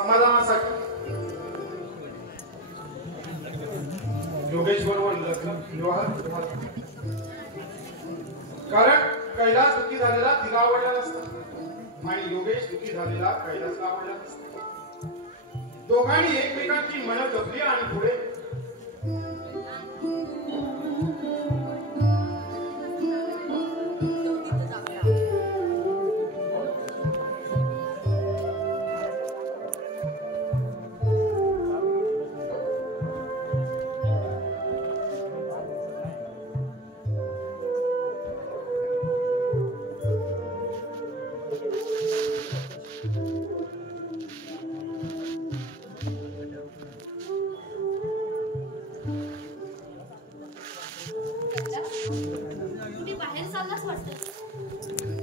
समाधानासाठी योगेश बरोबर लग्न विवाह कारण कैलास दुःखी झालेला तिला आवडला नसता आणि योगेश दुःखी झालेला कैलासला आवडला नसता. दोघांनी एकमेकांची मनं जपली आणि पुढे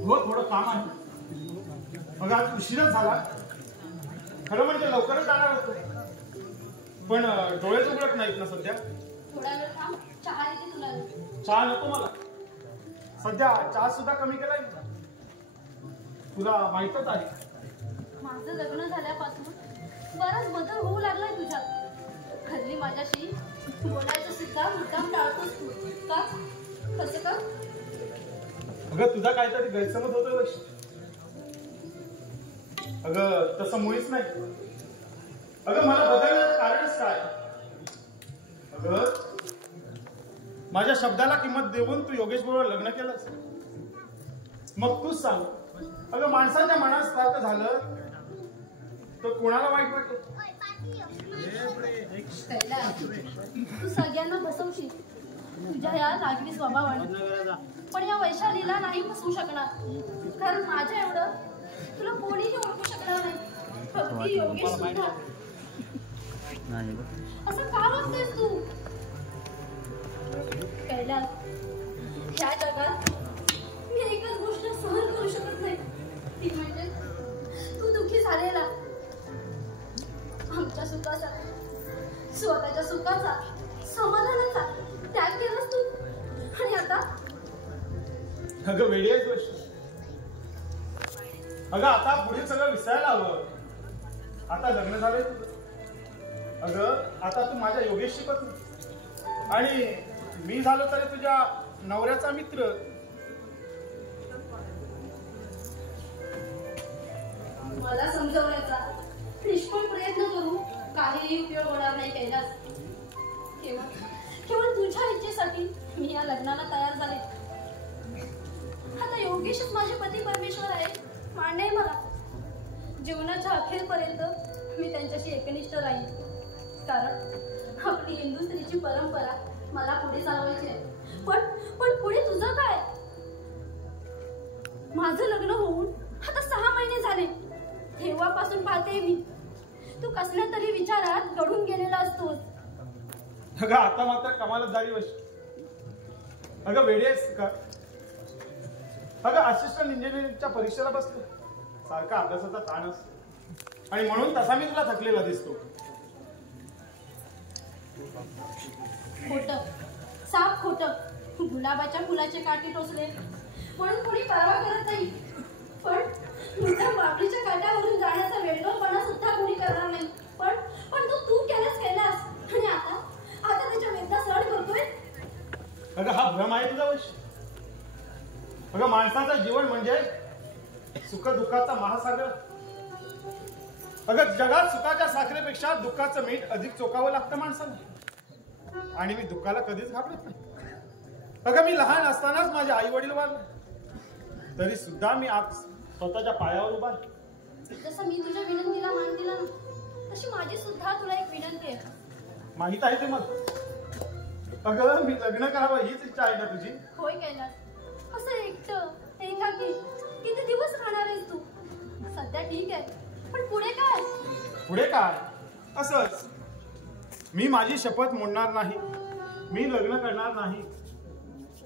हो थोडं काम आहे. मग आज उशीरच झाला. खरं म्हणजे लवकरच जाणार होतो पण डोळेच उघडत नाहीत ना सध्या. थोडा वेळ थांब, चहा देते तुला. चहा नको मला सध्या. चहा सुद्धा कमी केलाय तुला माहितच आहे. माझं लग्न झाल्यापासून बराच बदल होऊ लागलाय तुझ्यात. हल्ली माझ्याशी बोलायचं सुद्धा मुद्दाम टाळतोस तू. का? कसं का? अगं तुझा काहीतरी गैरसमज होतोय. अगं तसं मुळीच नाही. अगं मला बदलण्याचं कारणच काय? अगं माझ्या शब्दाला किंमत देऊन तू योगेश बरोबर लग्न केलंस. मग तूच सांग. अगं माणसाच्या मनात सारखं झालं तर कोणाला वाईट वाटेल? तू सगळ्यांना फसवशील तुझ्या या रागवी स्वभावाने. पण या वैशालीला नाही फसवू शकणार. कारण माझ्या एवढं तुला कोणीही ओळखू शकणार नाही. अगदी योगेश सुद्धा. असं का वागतोयस तू? कैलास, ह्या जगात मी एकच गोष्ट सहन करू शकत नाही. ती म्हणजे तू दुःखी झालेला. आमच्या सुखाचा, स्वतःच्या सुखाचा, समाधानाचा त्याग केलास तू. आणि आता अगं वेडी आहे गोष्ट. अगं आता पुढे सगळं विसरायला हवं. आता लग्न झालंय तुझं. अगं आता तू माझ्या योगेशची पत्नी आणि मी झालो तरी तुझ्या नवऱ्याचा मित्र. मला समजवण्याचा निष्फळ प्रयत्न करू काहीही उपयोग होणार नाही. कैलास, केवळ तुझ्या इच्छेसाठी मी या लग्नाला तयार झाले. आता योगेशच माझे पती परमेश्वर आहे मान्य आहे मला. जीवनाच्या अखेरपर्यंत मी त्यांच्याशी एकनिष्ठ राहील. कारण आपली हिंदू स्त्रीची परंपरा मला पुढे चालवायची आहे. पण पुढे तुझं काय? माझं लग्न होऊन आता 6 महिने झाले. तेव्हापासून पाहते मी तू कसल्या तरी विचारात घडून गेलेला असतोस. अगं आता मात्र कमालच झाली वश. अगं वेडी आहेस का? अगं असिस्टंट इंजिनिअरिंगच्या परीक्षेला बसलो. सारखा अभ्यासाचा ताण असतो आणि म्हणून तसा मी तुला थकलेला दिसतो. खोटं, साफ खोटं. गुलाबाच्या फुलाचे काटे टोचले म्हणून कोणी परवा करत नाही. पण तुझ्या बाटलीच्या काट्यावरून जाण्याचा वेडगळपणा सुद्धा कोणी करणार नाही. पण तू केलास. आणि आता त्याच्या वेदना सहन करतोय. अगं हा भ्रम आहे तुझा वश. अगं माणसाचं जीवन म्हणजे सुख दुःखाचा महासागर. अगं जगात सुखाच्या साखरेपेक्षा दुःखाचं मीठ अधिक चोखावं लागतं माणसाला. आणि मी दुःखाला कधीच घाबरत नाही. अगं मी लहान असतानाच माझे आई वडील वारले तरी सुद्धा मी आज स्वतःच्या पायावर उभा आहे. जसं मी तुझ्या विनंतीला मान दिला ना तशी माझी सुद्धा तुला एक विनंती आहे. माहित आहे ते मग. अगं मी लग्न करावं हीच इच्छा आहे ना तुझी? होय कैलास. असं एकटं एकाकी किती दिवस राहणार आहेस तू? सध्या ठीक आहे पण पुढे काय? पुढे काय? असंच. मी माझी शपथ मोडणार नाही. मी लग्न करणार नाही.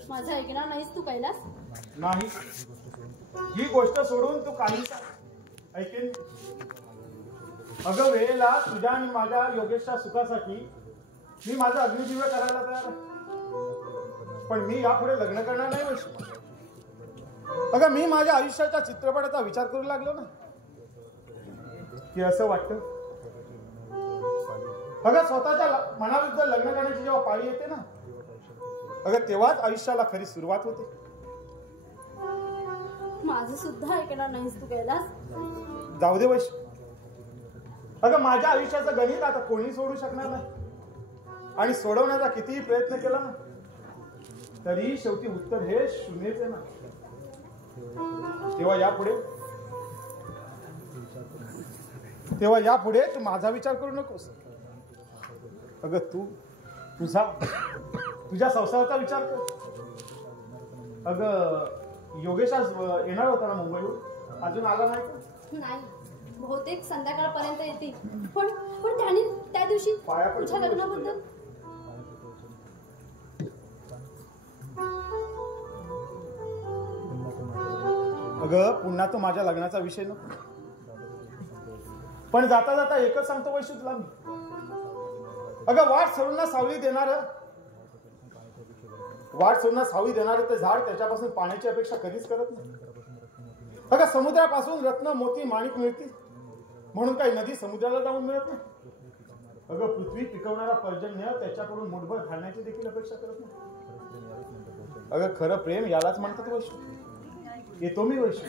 माझं ऐकणार नाहीस तू कैलास? नाही. ही गोष्ट सोडून तू काही ऐकेन. अगं वेळेला तुझ्या आणि माझ्या योगेशच्या सुखासाठी मी माझं अग्निदिव्य करायला तयार आहे. पण मी यापुढे लग्न करणार नाही वैश. अगं मी माझ्या आयुष्याच्या चित्रपटाचा विचार करू लागलो ना की असं वाटतं अगं स्वतःच्या मनाविरुद्ध लग्न करण्याची जेव्हा पाळी येते ना, अगं तेव्हाच आयुष्याला खरी सुरुवात होते. माझं सुद्धा ऐकणार नाहीस तू कैलास. जाऊ दे वैश. अगं माझ्या आयुष्याचं गणित आता कोणी सोडू शकणार नाही. आणि सोडवण्याचा कितीही प्रयत्न केला ना तरी शेवटी उत्तर हे शून्यच आहे ना. तेव्हा यापुढे तू माझा विचार करू नकोस. अगं तू तुझ्या संसाराचा विचार कर. अगं योगेश आज येणार होता ना मुंबईहून, अजून आला नाही का? नाही, बहुतेक संध्याकाळपर्यंत येतील. पण त्याने त्या दिवशी तुझ्या लग्नाबद्दल अगं पुन्हा तो माझ्या लग्नाचा विषय नको. पण जाता जाता एकच सांगतो वैशू तुला मी. अगं वाट सोडून सावली देणार ते झाड त्याच्यापासून पाण्याची अपेक्षा कधीच करत नाही. अगं समुद्रापासून रत्न मोती माणिक मिळतील म्हणून काही नदी समुद्राला जाऊन मिळत नाही. अगं पृथ्वी पिकवणारा पर्जन्य त्याच्याकडून मुठभर धान्याची देखील अपेक्षा करत नाही. अगं खरं प्रेम यालाच म्हणतात वैशू. येतो मी वैशू.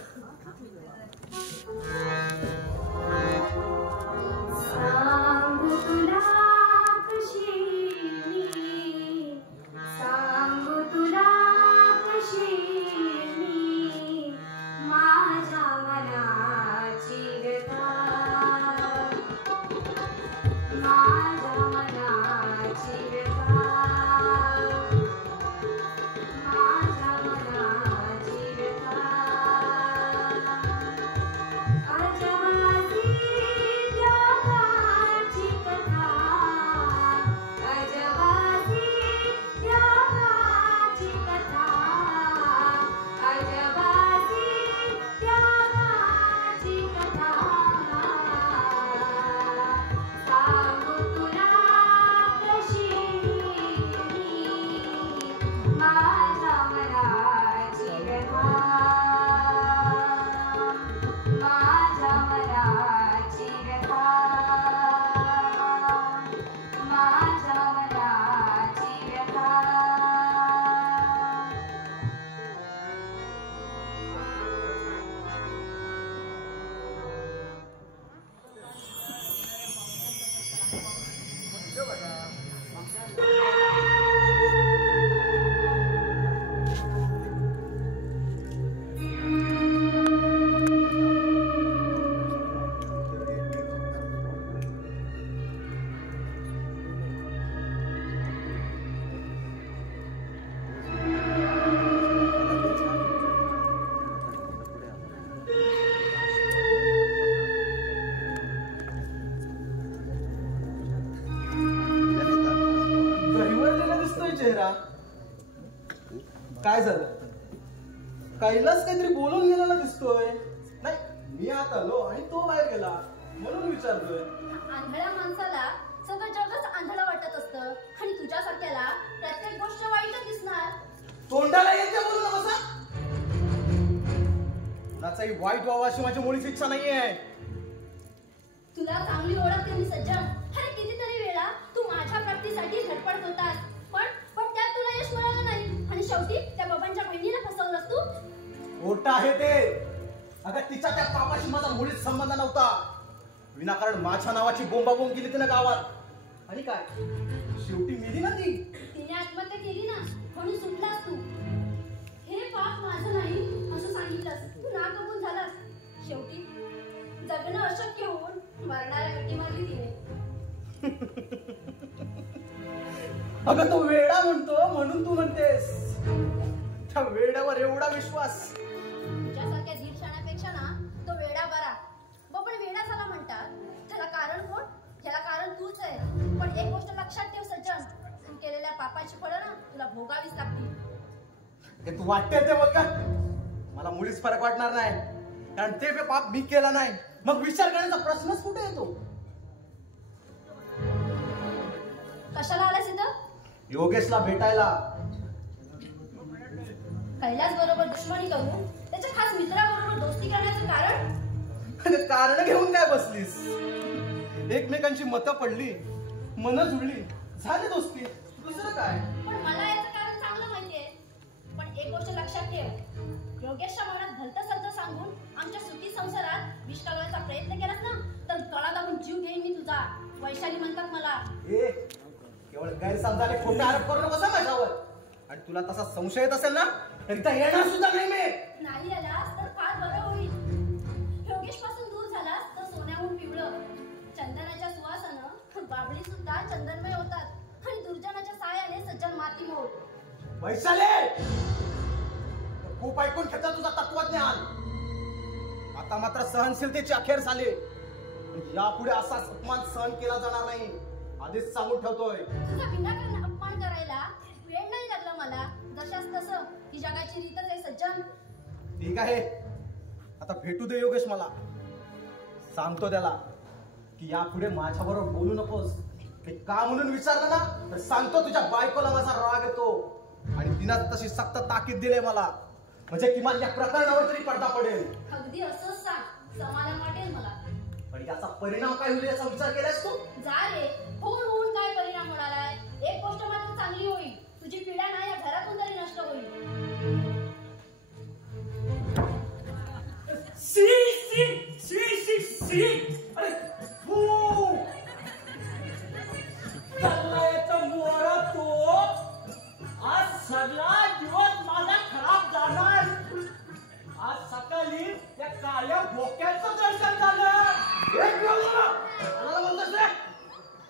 काय झालं? कैलास काहीतरी बोलून गेलेला दिसतोय. नाही, मी आत आलो आणि तो बाहेर गेला म्हणून विचारतोय. आंधळ्या माणसाला सगळं जगच आंधळं वाटत असतं आणि तुझ्यासारख्याला प्रत्येक गोष्ट वाईट दिसणार. तोंडाला येते बोलू नका. कुणाचाही वाईट व्हावं अशी माझी मुळीच इच्छा नाहीये. तुला चांगली ओळख मी सज्जन. अरे कितीतरी वेळा तू माझ्या प्राप्तीसाठी धडपडत होतास, पण त्यात तुला यश मिळालं नाही आणि शेवटी त्या बाबांच्या बहिणीला फसवलंस तू. खोटं आहे ते. अगं तिच्या त्या पापाशी माझा मुळीच संबंध नव्हता. विनाकारण माझ्या नावाची बोंबाबोंब केली तिने गावात. आणि काय शेवटी मेली ना ती. तिने आत्महत्या केली ना म्हणून सुटलास तू. हे पाप माझं नाही असं सांगितलंस तू नाकबूल झालास. शेवटी जगणं अशक्य होऊन मरणाऱ्या गट्टी मारली तिने. अगं तो वेडा म्हणतो म्हणून तू म्हणतेस. त्या वेड्यावर एवढा विश्वास. तुझ्यासारख्या दीड शाण्यापेक्षा ना तो वेडा बरा. पण वेडा झाला म्हणतात त्याला कारण कोण? याला कारण तूच आहे. पण एक गोष्ट लक्षात ठेव सज्जन, तू केलेल्या पापाची फळं ना तुला भोगावीच लागतील. हे तू वाटते ते बघ का, मला मुळीच फरक वाटणार नाही. कारण ते पाप मी केला नाही. मग विचार करण्याचा प्रश्नच कुठे येतो? कशाला आलास इथं? योगेशला भेटायला. कैलास बरोबर दुश्मनी करून त्याच्या खास मित्राबरोबर दोस्ती करण्याचं कारण? कारण घेऊन काय बसलीस? एकमेकांची मतं पडली मन जुळली, झाली दोस्ती, दुसरं काय. पण मला याचं कारण चांगलं माहितीये. पण एक गोष्ट लक्षात ठेव, योगेशच्या मनात भलतं सलतं सांगून आमच्या सुखी संसारात विष घालवायचा प्रयत्न केलास ना तर गळा दाबून जीव घेईन मी तुझा. वैशाली म्हणतात मला. केवळ गैरसमजाने खोटे आरोप करू नकोस माझ्यावर. आणि तुला तसा संशय येत असेल ना तर इथं येणार सुद्धा नाही मी. नाही आलास तर फार बरं होईल. योगेश पासून दूर झालास तर सोन्याहून पिवळं. चंदनाच्या सुवासानं बाबळी सुद्धा चंदनमय होतात आणि दुर्जनाच्या सायाने सज्जन माती मोड. वैशाली, खूप ऐकून घेतला तुझा तत्वज्ञान. आता मात्र सहनशीलतेची अखेर झाली. यापुढे असा अपमान सहन केला जाणार नाही, आधीच सांगून ठेवतोय. तुझा विनाकारण अपमान करायला वेळ नाही लागला मला. जशास तसं ही जगाची रीतच आहे सज्जन. ठीक आहे, आता भेटू दे योगेश मला. सांगतो त्याला की यापुढे माझ्याबरोबर बोलू नकोस. ते का म्हणून विचारलं ना तर सांगतो तुझ्या बायकोला माझा राग येतो आणि तिनं तशी सक्त ताकीद दिले मला. म्हणजे किमान या प्रकरणावर तरी पडदा पडेल. अगदी असंच सांग, समाधान वाटेल मला. पण याचा परिणाम काय होईल याचा विचार केलास तू? जा रे, होऊन काय परिणाम होणार आहे. एक गोष्ट मात्र चांगली होईल, तुझी पिढा ना या घरातून तरी नष्ट होईल. सी सी सी सी सी अरे फू चाललायचा मोरा तो. आज सगळा दिवस माझा खराब जाणार. आज सकाळी त्या काळ्या भोक्याचं दर्शन झालं.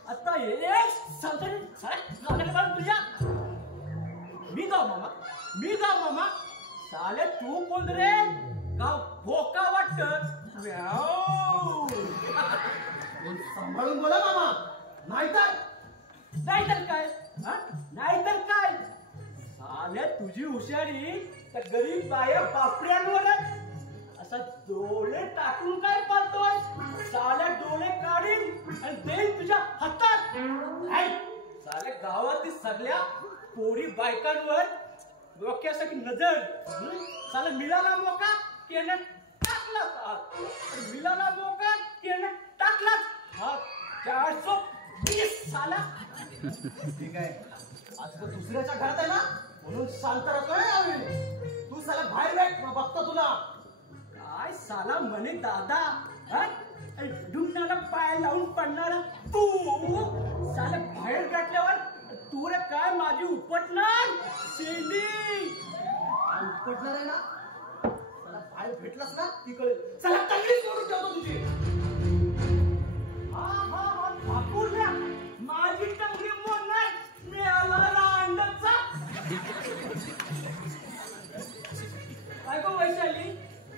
आता हे तुझ्या मी गा मामा साले तू कोण रे? का भोका वाटत? सांभाळून बोला मामा, नाहीतर काय नाहीतर काय साले तुझी हुशारी त्या गरीब बाया बापड्यांवरच. असा डोळे टाकून काय पाहतोय? साले डोळे काढीन आणि देईन तुझ्या हातात. साले गावातील सगळ्या पोरी बायकांवर डोक्यासाठी नजर. साला मिळाला मोका की याने टाकलाच हात. मिळाला मोका की याने टाकलाच हात. 420 साला. ठीक आहे, आज तर दुसऱ्याच्या घरात आहे ना म्हणून शांत राहतोय. तू साला बाहेर भेट, मग बघतो तुला. काय साला म्हणे दादा, डुंगणाला पाय लावून पडणारा तू. साला बाहेर गाठल्यावर तू रे काय माझी उपटणार शेंडी. उपटणार आहे ना, त्याला बाहेर भेटलास ना ती कळेल. चला तंगडीच करून ठेवतो तुझी. हा ठाकूरल्या माझी टंगडी मोडणार. मिळाला अंडचा. काय गो वैशाली,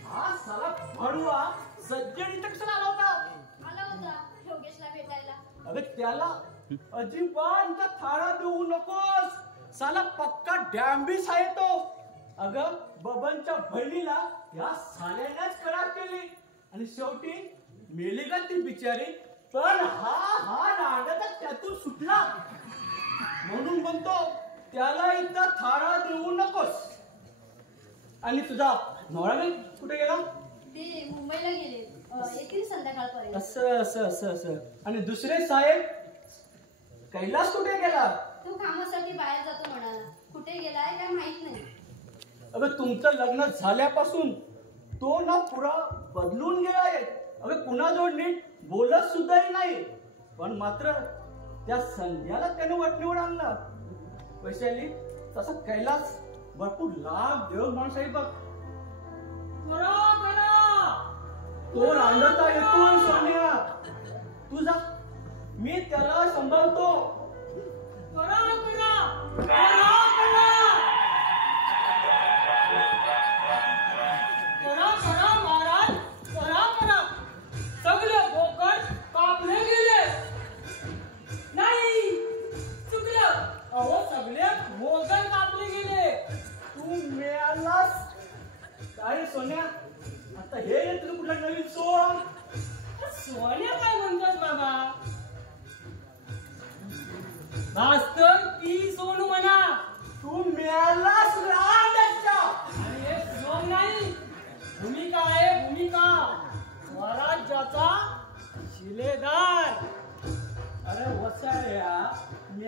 हा साला भडवा सज्जन इथं कसा आला होता? आला होता योगेशला भेटायला. अगं त्याला अजिबात थाळा देऊ नकोस. साला पक्का डॅम्बिस आहे तो. अगं बबनच्या बहिणीला या साल्यानेच कळा केली आणि शेवटी मेली का ती बिचारी. पण हा नांडाचा त्यातून सुटला. म्हणून म्हणतो त्याला इथं थाळा देऊ नकोस. आणि तुझा नवरा कुठे गेला? ते मुंबईला गेले, येतील संध्याकाळपर्यंत. असं. आणि दुसरे साहेब कैलास कुठे गेला? तो कामासाठी बाहेर जातो म्हणाला. कुठे गेलाय काय माहित नाही. अगं तुमचं लग्न झाल्यापासून तो ना पुरा बदलून गेलाय. अगं कुणाजवळ नीट बोलत सुद्धाही नाही. पण मात्र त्या संध्याला त्याने वटणीवर आणला. वैशाली तसा कैलास भरपूर लाभ देव माणूस आहे बघ. तो रांडता येतोय सोन्या. तू जा, मी त्याला सांभाळतो. सगळे बोकड कापले गेले. नाही चुकलं, अहो सगळे मोगल कापले गेले. तू मिळालास काय सोन्या? आता हे तुला कुठला नवीन सोन? सोन्या काय म्हणतोस बाबा? वास्तव ती सोनू म्हणा. तू मिळालास रांडाच्या. आणि हे सोन नाही, भूमिका आहे भूमिका. स्वराज्याचा शिलेदार. अरे वसाया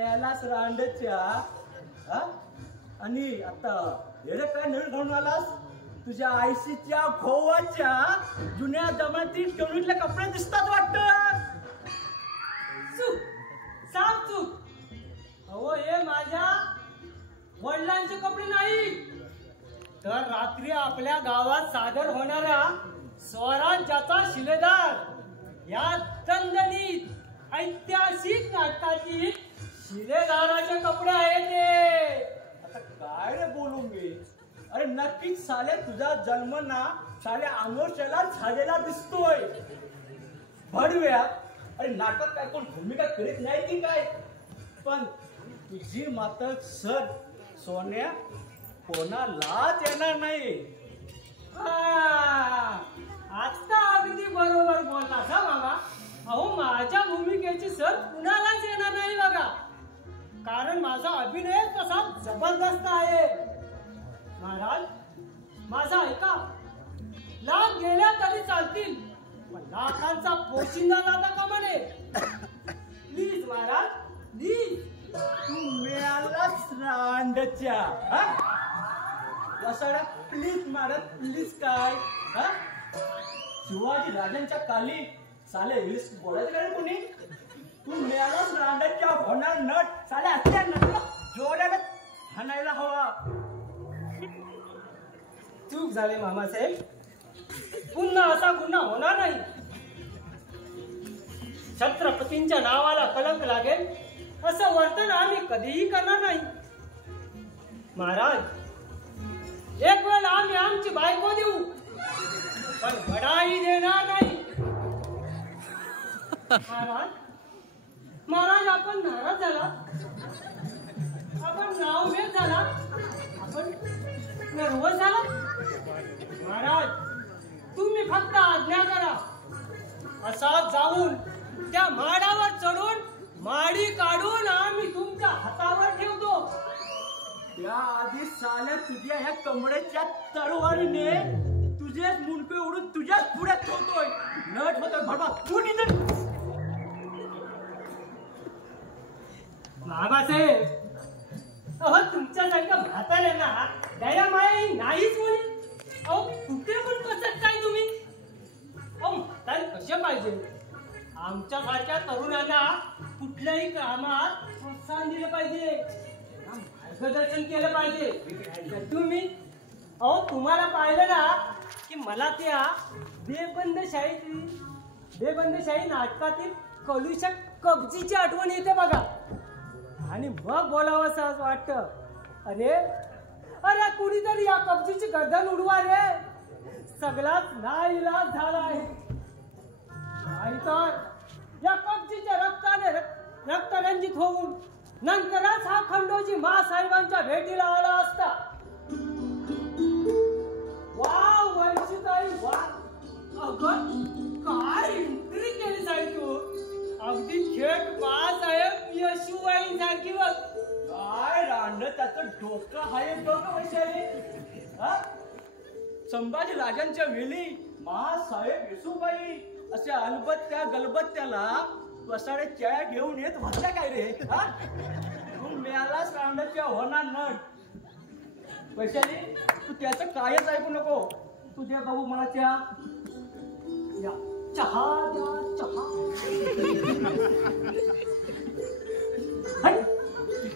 न्यायलाच रांडच्या हा? आणि आता येडे काय नळ घालून आलास? तुझ्या आयसीच्या खोवाच्या जुन्या जमातीत ठेवणीतले कपडे दिसतात वाटत. चूक, साफ चूक. अहो हे माझ्या वडिलांचे कपडे नाही, तर रात्री आपल्या गावात सादर होणाऱ्या स्वराज्याचा शिलेदार या दणदणीत ऐतिहासिक नाटकातील शिलेदाराचे कपडे आहेत ते. आता काय रे बोलू मी? अरे नक्कीच साले तुझा जन्म ना साले अमोशाला झालेला दिसतोय. भडव्या अरे नाटक काय कोण भूमिका करीत नाही की काय? पण तुझी मात्र सर सोन्या कोणालाच येणार नाही. आता अगदी बरोबर बोलला सा मामा. अहो माझ्या भूमिकेची सर कुणालाच येणार नाही बघा, कारण माझा अभिनय तसा जबरदस्त आहे. महाराज माझा ऐका, लाख गेल्या तरी चालतील, पण लाखांचा पोशिंदा जाता कामा नये. Please Maharaj please. तू मिळालाच रांडच्या वसाड्या प्लीज मारत प्लीज काय हा? शिवाजी राजांच्या काली साले इंग्लिश बोलायचं काय कोणी? तू मिळालाच रांडच्या होणार नट साले असल्या नटला जोड्याला हाणायला हवा. चूक झाली मामासाहेब, पुन्हा असा गुन्हा होणार नाही. छत्रपतींच्या नावाला कलंक लागेल असं वर्तन आम्ही कधीही करणार नाही. महाराज एक वेळ आम्ही आमची बायको देऊ, पण बडाई देणार नाही. महाराज आपण नाराज झाला, आपण नावभेद झाला, आपण नर्वस झाला. महाराज तुम्ही फक्त आज्ञा करा, असा जाऊन त्या माडावर चढून माडी काढून आम्ही तुमच्या हातावर ठेवतो. त्या आधी साल्या तुझ्या ह्या कमरेच्या तलवारीने तुझेच मुंडके उडून तुझ्याच पुढे ठेवतोय. नट होतोय भडवा तू निघ. बाबासाहेब अहो तुमच्या सारख्या म्हाताऱ्यांना दया माया नाहीच मुली. अहो कुठे पण कसं काय तुम्ही? अहो म्हातारे कसे पाहिजे? आमच्या सारख्या तरुणांना कुठल्याही कामात प्रोत्साहन दिलं पाहिजे, मार्गदर्शन केलं पाहिजे. तुम्ही अहो तुम्हाला पाहिलं ना की मला त्या बेबंदशाही नाटकातील कलुषा कब्जीची आठवण येते बघा. आणि मग बोलावं असं वाटतं, अरे अरे कुणीतरी या कब्जीची गर्दन उडवा रे, सगळाच नाईलाज झाला आहे. नाहीतर या कब्जीच्या रक्ताने रक्तरंजित होऊन नंतरच हा खंडोजी महासाहेबांच्या भेटीला आला असता. वा वंशिताई वा, अगं काय एंट्री केली साहेब तू, अगदी थेट बाळासाहेब येशूबाई सारखी बघ. काय रांड त्याचं डोकं आहे बघ वैशाली. संभाजी राजांच्या वेळी महासाहेब येसूबाई अशा अलबत्त्या गलबत्त्याला वसाड्याच्या घेऊन येत होत्या काय रे? तू मिळालाच रांडच्या होणार नट. वैशाली तू त्याचं कायच ऐकू नको. तू दे बाबू मला चहा. या चहा द्या चहा.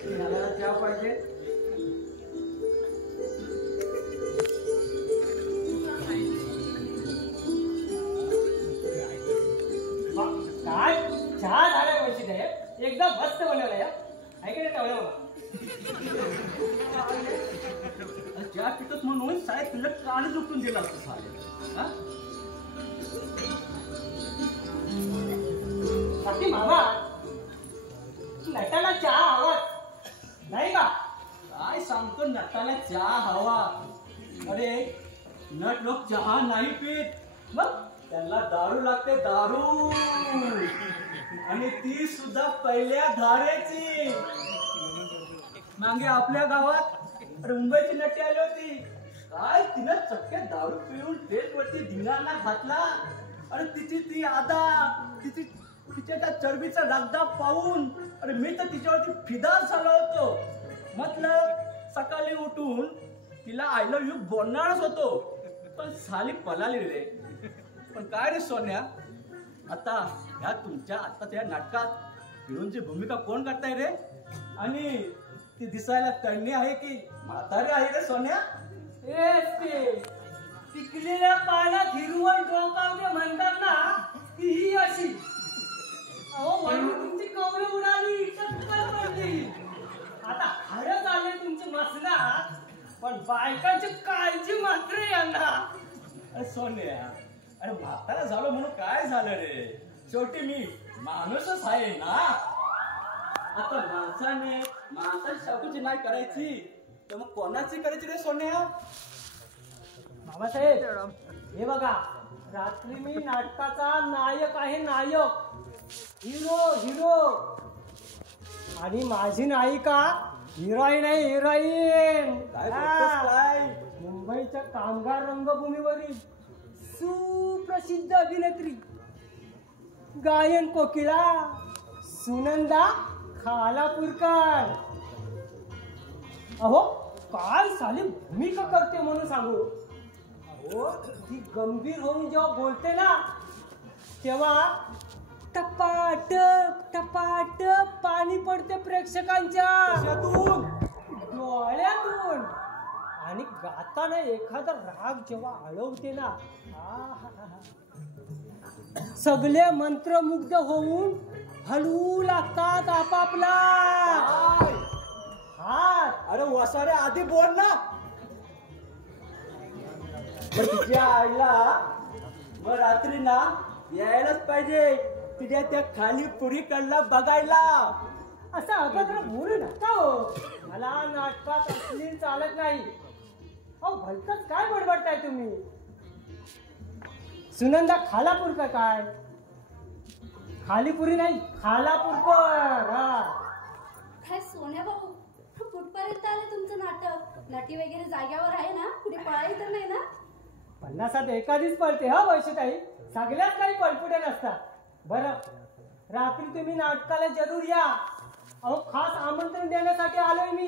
त्याला चहा पाहिजे. काय चहा झाल्या वंशित आहे, एकदम मस्त बनवलाय. ऐक ना टवल्या मला चहा पितोस म्हणून साहेब तुझं कान लुटून दिला असतं साले. बाकी मामा नटाला चहा हवा नाही का? काय सांगतो नटाला चहा हवा? अरे नट लोक चहा नाही पित, मग त्यांना दारू लागते, दारू. आणि ती सुद्धा पहिल्या धारेची. मागे आपल्या गावात मुंबईची नटी आली होती. काय तिनं चक्क्या दारू पिऊन स्टेज वरती धिंगाणा घातला. आणि तिची ती आता तिची तिच्या त्या चरबीचा लगदा पाहून अरे मी तर तिच्यावरती फिदा झालो होतो. मतलब सकाळी उठून तिला आय लव्ह यू बोलणारच होतो, पण साली पळाली रे. पण काय रे सोन्या, आता ह्या तुमच्या आत्ताच्या नाटकात हिरोईनची भूमिका कोण करताय रे? आणि ती दिसायला तळणी आहे की म्हातारी आहे रे सोन्या? पिकलेल्या पाण्यात हिरवळ डोकावते म्हणतात ना, ती ही अशी. अहो म्हणून तुमची कवळे उडाली, टक्कर पडली. आता हरत आले तुमची मसना, पण बायकांची काळजी मात्र यांना. अरे सोन्या, अरे म्हातारा झालो म्हणून काय झालं रे? शेवटी मी माणूसच आहे ना. आता माणसाने माणसाची शाकुची नाही करायची तर मग कोणाची करायची रे सोन्या? बाबासाहेब, हे बघा, रात्री मी नाटकाचा नायक आहे, नायक, हिरो हिरो. आणि माझी नायिका हिरोईन आहे, हिरोईन. काय बोलतोस काय? मुंबईच्या कामगार रंगभूमीवरील सुप्रसिद्ध अभिनेत्री, गायन कोकिळा सुनंदा खालापूरकर. अहो काय साली भूमिका करते म्हणून सांगू. अहो ती गंभीर होऊन जेव्हा बोलते ना, तेव्हा टपाटप टपाटप पाणी पडते प्रेक्षकांच्या डोळ्यातून. आणि गाताना एखादा राग जेव्हा आळवते ना, सगळे मंत्रमुग्ध होऊन हलवू लागतात आपापला हात. अरे वसारे आधी बोल ना. तिच्या आईला मग रात्री ना यायलाच पाहिजे तिच्या त्या खाली पुरी कडला बघायला. असं अभद्र बोलू नका हो. मला नाटकात अश्लील चालत नाही. अहो भलतच काय बडबडताय तुम्ही? सुनंदा खालापूरकर काय? खालीपुरी नाही, खालापूरकर. काय सोन्या भाऊ, कुठपर्यंत आले तुमचं नाटक? नटी वगैरे जाग्यावर आहे ना? कुठे पळाई तर नाही ना? 50 एखादीच पळते हा वैशताई, सगळ्यात काही पळपुटे नसतात. बरं, रात्री तुम्ही नाटकाला जरूर या. अहो खास आमंत्रण देण्यासाठी आलोय मी.